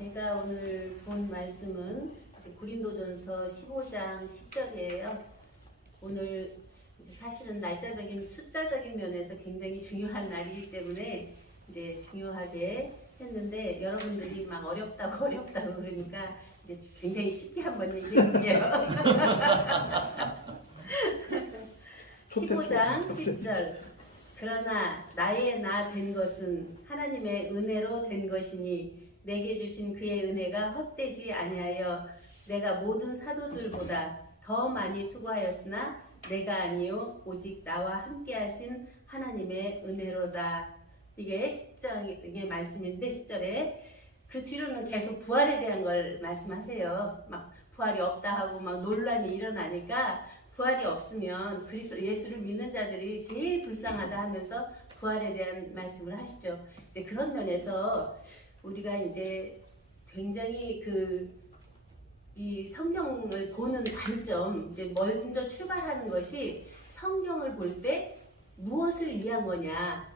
제가 오늘 본 말씀은 이제 고린도전서 15장 10절이에요. 오늘 사실은 날짜적인 숫자적인 면에서 굉장히 중요한 날이기 때문에 이제 중요하게 했는데 여러분들이 막 어렵다고 그러니까 이제 굉장히 쉽게 한번 얘기해 볼게요. 15장 10절. 그러나 나의 나 된 것은 하나님의 은혜로 된 것이니 내게 주신 그의 은혜가 헛되지 아니하여 내가 모든 사도들보다 더 많이 수고하였으나 내가 아니요 오직 나와 함께 하신 하나님의 은혜로다. 이게 10장의 말씀인데 10절에 그 뒤로는 계속 부활에 대한 걸 말씀하세요. 막 부활이 없다 하고 막 논란이 일어나니까 부활이 없으면 그리스도 예수를 믿는 자들이 제일 불쌍하다 하면서 부활에 대한 말씀을 하시죠. 이제 그런 면에서 우리가 이제 굉장히 이 성경을 보는 관점, 이제 먼저 출발하는 것이 성경을 볼 때 무엇을 위한 거냐,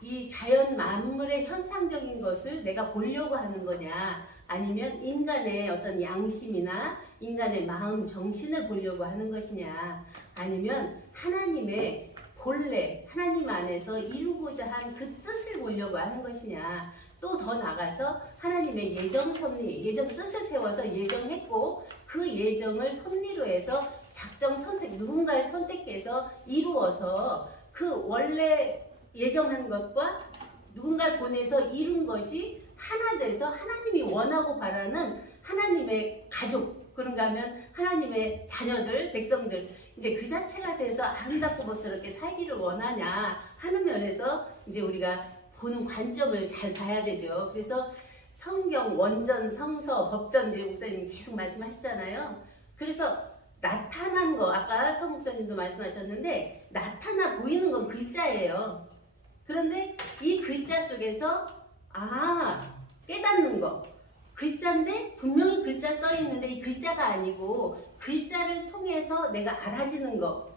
이 자연 만물의 현상적인 것을 내가 보려고 하는 거냐, 아니면 인간의 어떤 양심이나 인간의 마음, 정신을 보려고 하는 것이냐, 아니면 하나님의 본래, 하나님 안에서 이루고자 한 그 뜻을 보려고 하는 것이냐, 또 더 나가서 하나님의 예정 섭리, 예정 뜻을 세워서 예정했고 그 예정을 섭리로 해서 작정 선택, 누군가의 선택해서 이루어서 그 원래 예정한 것과 누군가를 보내서 이룬 것이 하나 돼서 하나님이 원하고 바라는 하나님의 가족, 그런가 하면 하나님의 자녀들, 백성들, 이제 그 자체가 돼서 아름답고 멋스럽게 살기를 원하냐 하는 면에서 이제 우리가 보는 관점을 잘 봐야 되죠. 그래서 성경, 원전, 성서, 법전, 이제 목사님 계속 말씀하시잖아요. 그래서 나타난 거, 아까 성 목사님도 말씀하셨는데 나타나 보이는 건 글자예요. 그런데 이 글자 속에서 깨닫는 거, 글자인데 분명히 글자 써 있는데 이 글자가 아니고 글자를 통해서 내가 알아지는 거.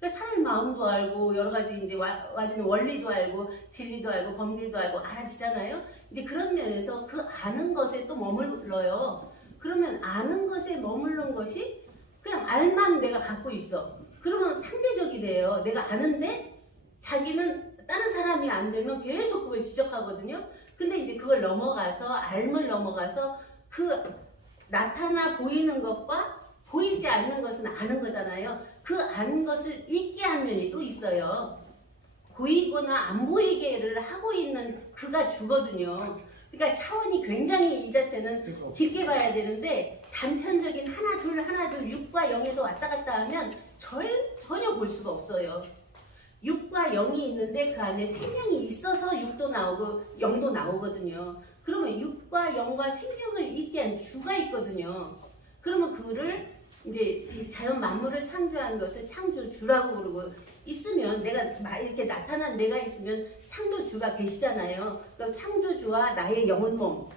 그러니까 사람의 마음도 알고 여러 가지 이제 와지는 원리도 알고 진리도 알고 법리도 알고 알아지잖아요. 이제 그런 면에서 그 아는 것에 또 머물러요. 그러면 아는 것에 머무른 것이 그냥 알만 내가 갖고 있어. 그러면 상대적이 돼요. 내가 아는데 자기는 다른 사람이 안 되면 계속 그걸 지적하거든요. 근데 이제 그걸 넘어가서 알을 넘어가서 그 나타나 보이는 것과 보이지 않는 것은 아는 거잖아요. 그 아는 것을 잊게 한 면이 또 있어요. 보이거나 안 보이게를 하고 있는 그가 주거든요. 그러니까 차원이 굉장히 이 자체는 깊게 봐야 되는데 단편적인 하나 둘 6과 0에서 왔다 갔다 하면 전혀 볼 수가 없어요. 6과 0이 있는데 그 안에 생명이 있어서 6도 나오고 0도 나오거든요. 그러면 6과 0과 생명을 있게 한 주가 있거든요. 그러면 그를 이제 이 자연 만물을 창조한 것을 창조주라고 부르고 있으면 내가 이렇게 나타난 내가 있으면 창조주가 계시잖아요. 그럼 창조주와 나의 영혼 몸.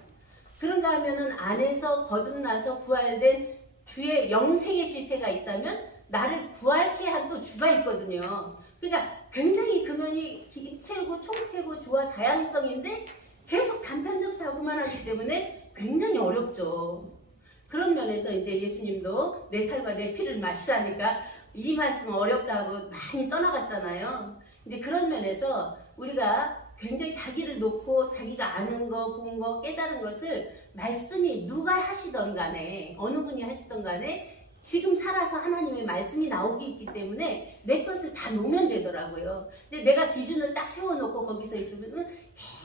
그런가 하면은 안에서 거듭나서 부활된 주의 영생의 실체가 있다면 나를 부활케 한 또 주가 있거든요. 그러니까 굉장히 그 면이 입체고 총체고 조화 다양성인데 계속 단편적 사고만 하기 때문에 굉장히 어렵죠. 그런 면에서 이제 예수님도 내 살과 내 피를 마시라니까 이 말씀은 어렵다고 많이 떠나갔잖아요. 이제 그런 면에서 우리가 굉장히 자기를 놓고 자기가 아는 거, 본 거, 깨달은 것을 말씀이 누가 하시던 간에 어느 분이 하시던 간에 지금 살아서 하나님의 말씀이 나오기 있기 때문에 내 것을 다 놓으면 되더라고요. 근데 내가 기준을 딱 세워놓고 거기서 있으면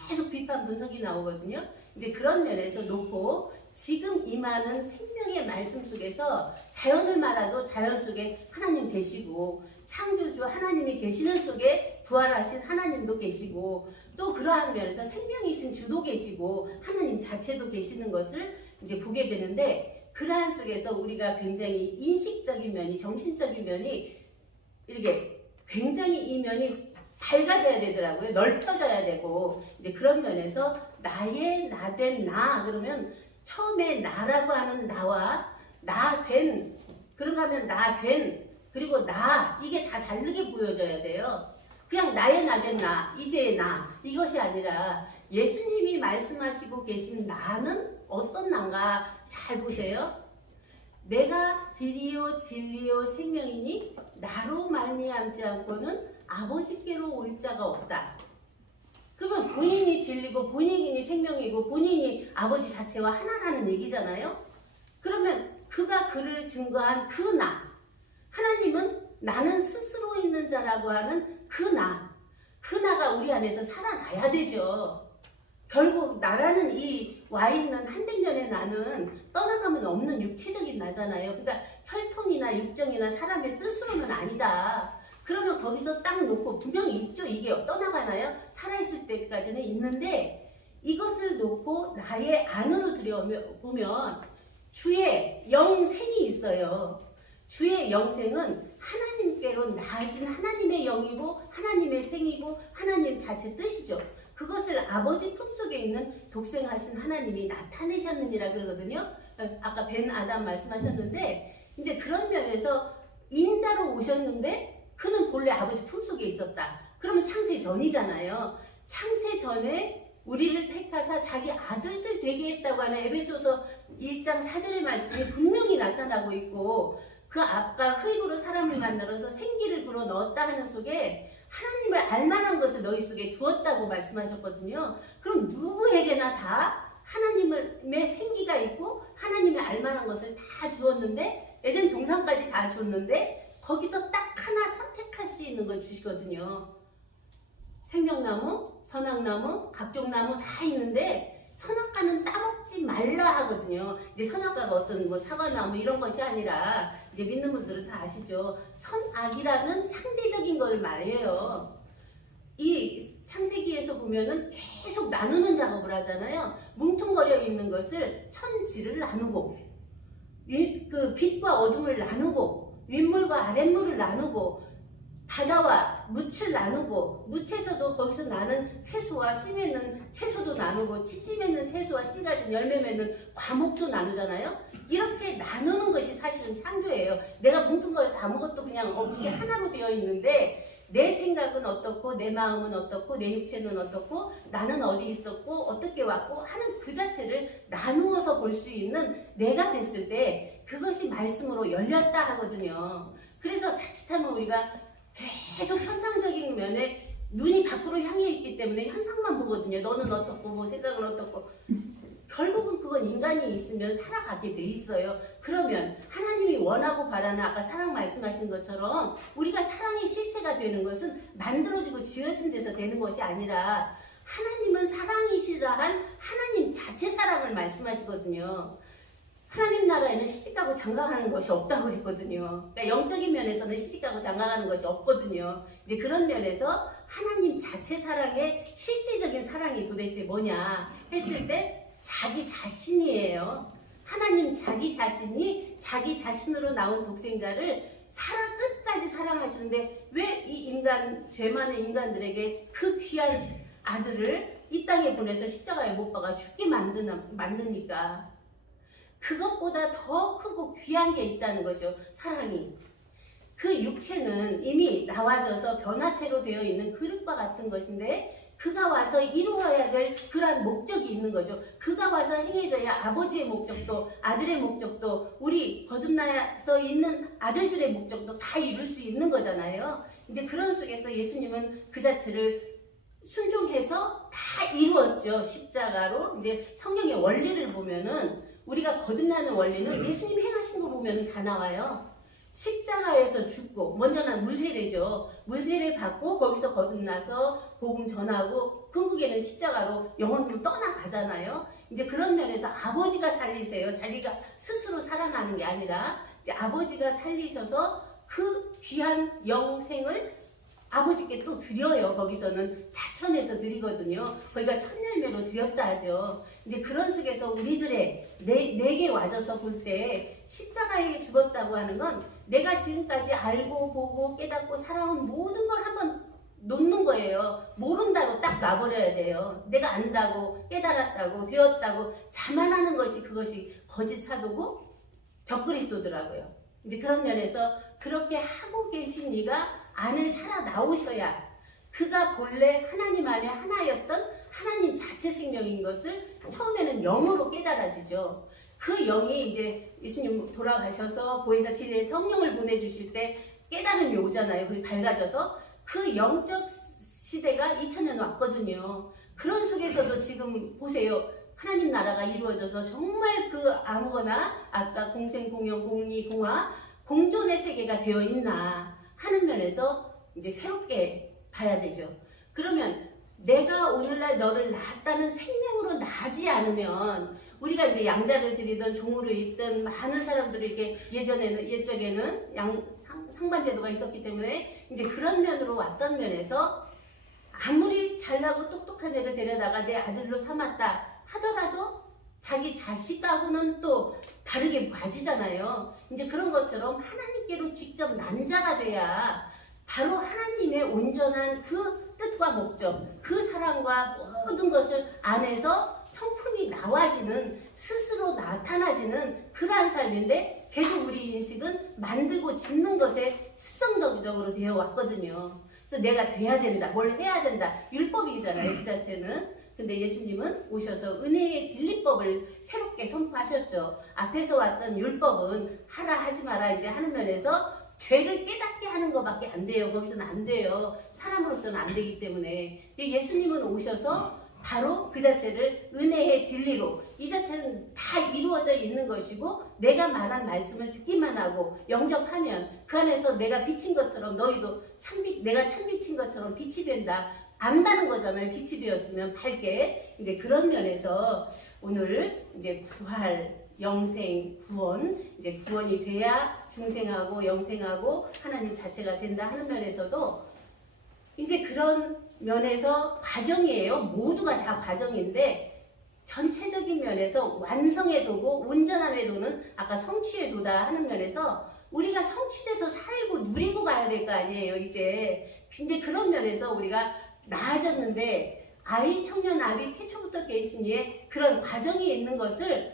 계속 비판 분석이 나오거든요. 이제 그런 면에서 놓고 지금 임하는 생명의 말씀 속에서 자연을 말아도 자연 속에 하나님 계시고 창조주 하나님이 계시는 속에 부활하신 하나님도 계시고 또 그러한 면에서 생명이신 주도 계시고 하나님 자체도 계시는 것을 이제 보게 되는데 그러한 속에서 우리가 굉장히 인식적인 면이 정신적인 면이 이렇게 굉장히 이 면이 밝아져야 되더라고요. 넓혀져야 되고 이제 그런 면에서 나의 나 된 나 그러면 처음에 나라고 하는 나와 나 된 그런가 하면 나 된 그리고 나 이게 다 다르게 보여져야 돼요. 그냥 나의 나 된 나 이제의 나 이것이 아니라 예수님이 말씀하시고 계신 나는 어떤 나인가 잘 보세요. 내가 길이요 진리요 생명이니 나로 말미암지 않고는 아버지께로 올 자가 없다. 그러면 본인이 진리고 본인이 생명이고 본인이 아버지 자체와 하나라는 얘기잖아요. 그러면 그가 그를 증거한 그 나, 하나님은 나는 스스로 있는 자라고 하는 그 나가 우리 안에서 살아나야 되죠. 결국 나라는 이 와 있는 한백년의 나는 떠나가면 없는 육체적인 나잖아요. 그러니까 혈통이나 육정이나 사람의 뜻으로는 아니다. 그러면 거기서 딱 놓고 분명히 있죠. 이게 떠나가나요? 살아있을 때까지는 있는데 이것을 놓고 나의 안으로 들여보면 주의 영생이 있어요. 주의 영생은 하나님께로 나아진 하나님의 영이고 하나님의 생이고 하나님 자체 뜻이죠. 그것을 아버지 품속에 있는 독생하신 하나님이 나타내셨느니라 그러거든요. 아까 벤 아담 말씀하셨는데 이제 그런 면에서 인자로 오셨는데 그는 본래 아버지 품속에 있었다. 그러면 창세 전이잖아요. 창세 전에 우리를 택하사 자기 아들들 되게 했다고 하는 에베소서 1장 4절의 말씀이 분명히 나타나고 있고 그 아빠 흙으로 사람을 만들어서 생기를 불어 넣었다 하는 속에 하나님을 알만한 것을 너희 속에 두었다고 말씀하셨거든요. 그럼 누구에게나 다 하나님의 생기가 있고 하나님의 알만한 것을 다 주었는데 에덴 동산까지 다 줬는데 거기서 딱 하나 선택할 수 있는 걸 주시거든요. 생명나무, 선악나무, 각종 나무 다 있는데 선악과는 따먹지 말라 하거든요. 이제 선악과가 어떤 뭐 사과나무 이런 것이 아니라 이제 믿는 분들은 다 아시죠. 선악이라는 상대적인 걸 말해요. 이 창세기에서 보면은 계속 나누는 작업을 하잖아요. 뭉뚱거려 있는 것을 천지를 나누고 그 빛과 어둠을 나누고 윗물과 아랫물을 나누고 바다와 묻을 나누고 묻에서도 거기서 나는 채소와 씨 맺는 채소도 나누고 치 맺는 채소와 씨 가진 열매 맺는 과목도 나누잖아요. 이렇게 나누는 것이 사실은 창조예요. 내가 뭉뚱거려서 아무것도 그냥 없이 하나로 되어 있는데 내 생각은 어떻고 내 마음은 어떻고 내 육체는 어떻고 나는 어디 있었고 어떻게 왔고 하는 그 자체를 나누어서 볼 수 있는 내가 됐을 때 그것이 말씀으로 열렸다 하거든요. 그래서 자칫하면 우리가 계속 현상적인 면에 눈이 밖으로 향해 있기 때문에 현상만 보거든요. 너는 어떻고 뭐 세상은 어떻고 결국은 그건 인간이 있으면 살아가게 돼 있어요. 그러면 하나님이 원하고 바라는 아까 사랑 말씀하신 것처럼 우리가 사랑의 실체가 되는 것은 만들어지고 지어진 데서 되는 것이 아니라 하나님은 사랑이시라 한 하나님 자체 사랑을 말씀하시거든요. 하나님 나라에는 시집가고 장가가는 것이 없다고 그랬거든요. 그러니까 영적인 면에서는 시집가고 장가가는 것이 없거든요. 이제 그런 면에서 하나님 자체 사랑의 실제적인 사랑이 도대체 뭐냐 했을 때 자기 자신이에요. 하나님 자기 자신이 자기 자신으로 나온 독생자를 끝까지 사랑하시는데 왜 이 인간, 죄 많은 인간들에게 그 귀한 아들을 이 땅에 보내서 십자가에 못 박아 죽게 만드니까 그것보다 더 크고 귀한 게 있다는 거죠. 사랑이. 그 육체는 이미 나와져서 변화체로 되어 있는 그릇과 같은 것인데 그가 와서 이루어야 될 그러한 목적이 있는 거죠. 그가 와서 행해져야 아버지의 목적도 아들의 목적도 우리 거듭나서 있는 아들들의 목적도 다 이룰 수 있는 거잖아요. 이제 그런 속에서 예수님은 그 자체를 순종해서 다 이루었죠. 십자가로. 이제 성경의 원리를 보면은 우리가 거듭나는 원리는 예수님 행하신 거 보면 다 나와요. 십자가에서 죽고 먼저는 물세례죠. 물세례 받고 거기서 거듭나서 복음 전하고 궁극에는 십자가로 영혼으로 떠나가잖아요. 이제 그런 면에서 아버지가 살리세요. 자기가 스스로 살아나는 게 아니라 이제 아버지가 살리셔서 그 귀한 영생을 아버지께 또 드려요. 거기서는 자천해서 드리거든요. 거기가 천열매로 드렸다 하죠. 이제 그런 속에서 우리들의 내게 와져서 볼 때 십자가에게 죽었다고 하는 건 내가 지금까지 알고 보고 깨닫고 살아온 모든 걸 한번 놓는 거예요. 모른다고 딱 놔버려야 돼요. 내가 안다고 깨달았다고 되었다고 자만하는 것이 그것이 거짓 사도고 적그리스도더라고요. 이제 그런 면에서 그렇게 하고 계신 이가 안에 살아 나오셔야 그가 본래 하나님 안에 하나였던 하나님 자체 생명인 것을 처음에는 영으로 깨달아지죠. 그 영이 이제 예수님 돌아가셔서 보혜사 진리의 성령을 보내주실 때 깨달음이 오잖아요. 그게 밝아져서 그 영적 시대가 2000년 왔거든요. 그런 속에서도 지금 보세요. 하나님 나라가 이루어져서 정말 그 아무거나 아까 공생, 공영, 공의, 공화, 공존의 세계가 되어 있나 하는 면에서 이제 새롭게 봐야 되죠. 그러면 내가 오늘날 너를 낳았다는 생명으로 나지 않으면 우리가 이제 양자를 드리든 종으로 있든 많은 사람들이 이렇게 옛적에는 상반제도가 있었기 때문에 이제 그런 면으로 왔던 면에서 아무리 잘나고 똑똑한 애를 데려다가 내 아들로 삼았다 하더라도 자기 자식하고는 또 다르게 맞이잖아요. 이제 그런 것처럼 하나님께로 직접 난자가 돼야 바로 하나님의 온전한 그 뜻과 목적, 그 사랑과 모든 것을 안에서 성품이 나와지는, 스스로 나타나지는 그러한 삶인데 계속 우리 인식은 만들고 짓는 것에 습성적으로 되어 왔거든요. 그래서 내가 돼야 된다, 뭘 해야 된다, 율법이잖아요, 그 자체는. 근데 예수님은 오셔서 은혜의 진리법을 새롭게 선포하셨죠. 앞에서 왔던 율법은 하라 하지 마라 이제 하는 면에서 죄를 깨닫게 하는 것밖에 안 돼요. 거기서는 안 돼요. 사람으로서는 안 되기 때문에. 예수님은 오셔서 바로 그 자체를 은혜의 진리로, 이 자체는 다 이루어져 있는 것이고 내가 말한 말씀을 듣기만 하고 영접하면 그 안에서 내가 비친 것처럼 너희도 내가 참 비친 것처럼 빛이 된다. 안다는 거잖아요. 빛이 되었으면 밝게. 이제 그런 면에서 오늘 이제 부활, 영생, 구원, 이제 구원이 돼야 중생하고 영생하고 하나님 자체가 된다 하는 면에서도 이제 그런 면에서 과정이에요. 모두가 다 과정인데 전체적인 면에서 완성의 도고 온전함의 도는 아까 성취의 도다 하는 면에서 우리가 성취돼서 살고 누리고 가야 될 거 아니에요. 이제 그런 면에서 우리가 나아졌는데 아이, 청년, 아비, 태초부터 계시니에 그런 과정이 있는 것을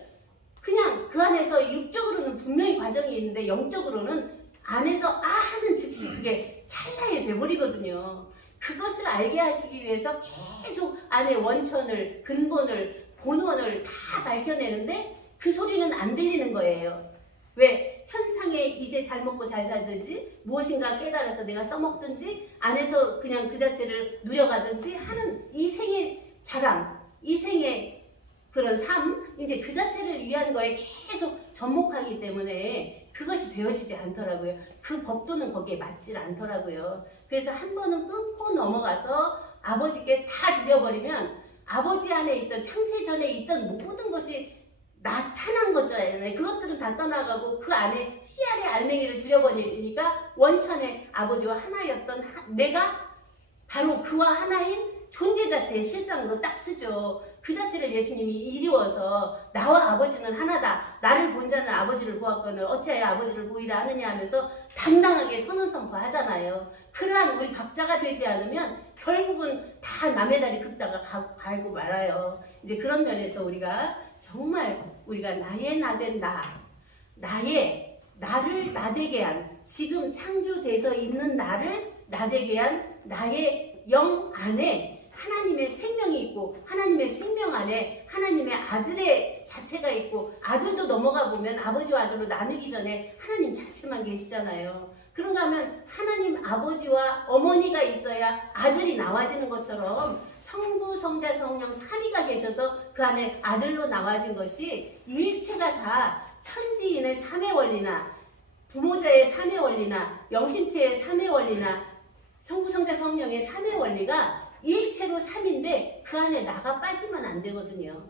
그냥 그 안에서 육적으로는 분명히 과정이 있는데 영적으로는 안에서 하는 즉시 그게 찰나에 돼버리거든요. 그것을 알게 하시기 위해서 계속 안에 원천을, 근본을, 본원을 다 밝혀내는데 그 소리는 안 들리는 거예요. 왜? 현상에 이제 잘 먹고 잘 살든지 무엇인가 깨달아서 내가 써먹든지 안에서 그냥 그 자체를 누려가든지 하는 이 생의 자랑, 이 생의 그런 삶, 이제 그 자체를 위한 거에 계속 접목하기 때문에 그것이 되어지지 않더라고요. 그 법도는 거기에 맞질 않더라고요. 그래서 한 번은 끊고 넘어가서 아버지께 다 드려버리면 아버지 안에 있던 창세 전에 있던 모든 것이 나타난 거잖아요. 그것들은 다 떠나가고 그 안에 씨알의 알맹이를 들여버리니까 원천의 아버지와 하나였던 내가 바로 그와 하나인 존재 자체의 실상으로 딱 쓰죠. 그 자체를 예수님이 이루어서 나와 아버지는 하나다. 나를 본 자는 아버지를 보았거늘 어찌하여 아버지를 보이라 하느냐 하면서 당당하게 선언 선포하잖아요. 그러한 우리 각자가 되지 않으면 결국은 다 남의 다리 긁다가 갈고 말아요. 이제 그런 면에서 우리가 정말 우리가 나의 나된 나의 나를 나되게 한 지금 창조돼서 있는 나를 나되게 한 나의 영 안에 하나님의 생명이 있고 하나님의 생명 안에 하나님의 아들의 자체가 있고 아들도 넘어가 보면 아버지와 아들로 나누기 전에 하나님 자체만 계시잖아요. 그런가 하면 하나님 아버지와 어머니가 있어야 아들이 나와지는 것처럼 성부, 성자, 성령 3위가 계셔서 그 안에 아들로 나와진 것이 일체가 다 천지인의 3의 원리나 부모자의 3의 원리나 영신체의 3의 원리나 성부, 성자, 성령의 3의 원리가 일체로 3인데 그 안에 나가 빠지면 안 되거든요.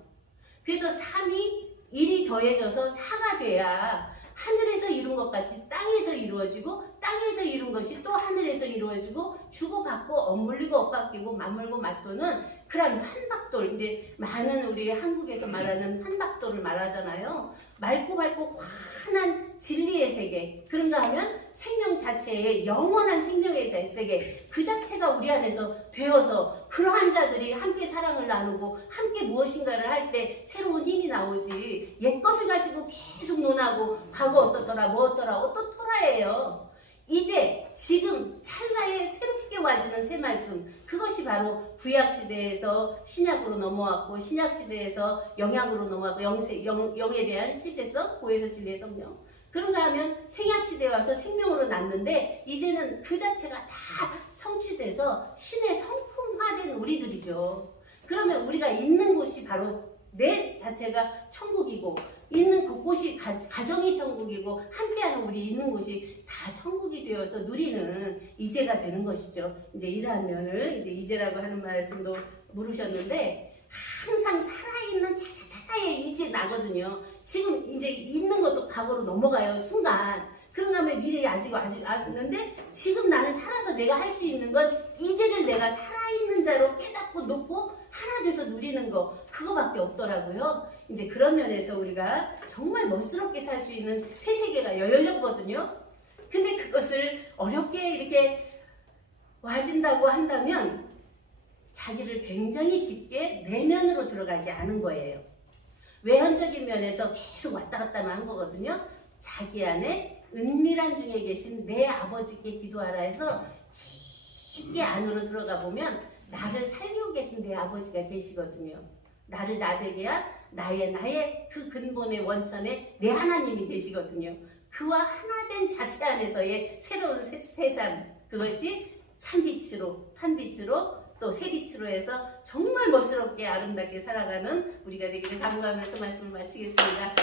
그래서 3이 1이 더해져서 4가 돼야 하늘에서 이룬 것 같이 땅에서 이루어지고 땅에서 이룬 것이 또 하늘에서 이루어지고 주고받고 엇물리고 엇바뀌고 맞물고 맞도는 그런 한박돌, 이제 많은 우리 한국에서 말하는 한박돌을 말하잖아요. 맑고 밝고 환한 진리의 세계, 그런가 하면 생명 자체의 영원한 생명의 세계, 그 자체가 우리 안에서 되어서 그러한 자들이 함께 사랑을 나누고 함께 무엇인가를 할 때 새로운 힘이 나오지, 옛것을 가지고 계속 논하고 과거 어떻더라 뭐 어떻더라 어떻더라예요. 이제 지금 찰나에 새롭게 와주는 새 말씀, 그것이 바로 구약시대에서 신약으로 넘어왔고 신약시대에서 영약으로 넘어왔고 영에 대한 실제성, 고에서 진리의 성령, 그런가 하면 생약시대에 와서 생명으로 났는데 이제는 그 자체가 다 성취돼서 신의 성품화된 우리들이죠. 그러면 우리가 있는 곳이 바로 내 자체가 천국이고, 있는 그곳이 가정이 천국이고, 함께하는 우리 있는 곳이 다 천국이 되어서 누리는 이제가 되는 것이죠. 이제 이러한 면을 이제 이제라고 하는 말씀도 물으셨는데, 항상 살아있는 차차의 이제 나거든요. 지금 이제 있는 것도 과거로 넘어가요, 순간. 그러면 미래에 아직 왔는데, 지금 나는 살아서 내가 할 수 있는 건 이제를 내가 살아있는 자로 깨닫고 놓고 하나 돼서 누리는 거, 그거밖에 없더라고요. 이제 그런 면에서 우리가 정말 멋스럽게 살 수 있는 새 세계가 열렸거든요. 근데 그것을 어렵게 이렇게 와진다고 한다면 자기를 굉장히 깊게 내면으로 들어가지 않은 거예요. 외형적인 면에서 계속 왔다 갔다만 한 거거든요. 자기 안에 은밀한 중에 계신 내 아버지께 기도하라 해서 깊게 안으로 들어가 보면 나를 살리고 계신 내 아버지가 계시거든요. 나를 나되게 한 나의 그 근본의 원천에 내 하나님이 계시거든요. 그와 하나된 자체 안에서의 새로운 세상, 그것이 참빛으로, 판빛으로, 또 새빛으로 해서 정말 멋스럽게 아름답게 살아가는 우리가 되기를 간구하면서 말씀을 마치겠습니다.